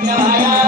Thank uh, you.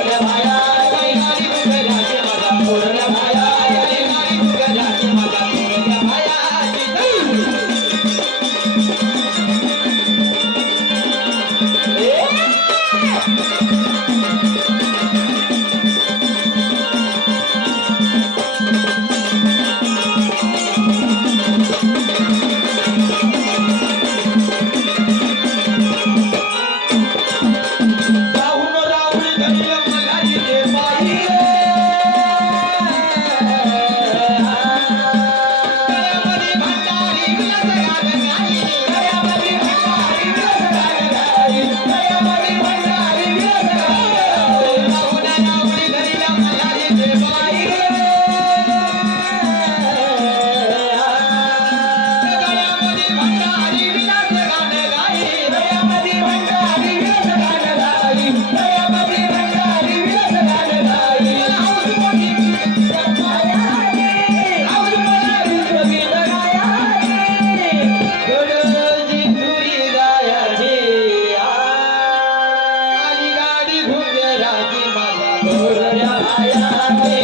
Amen.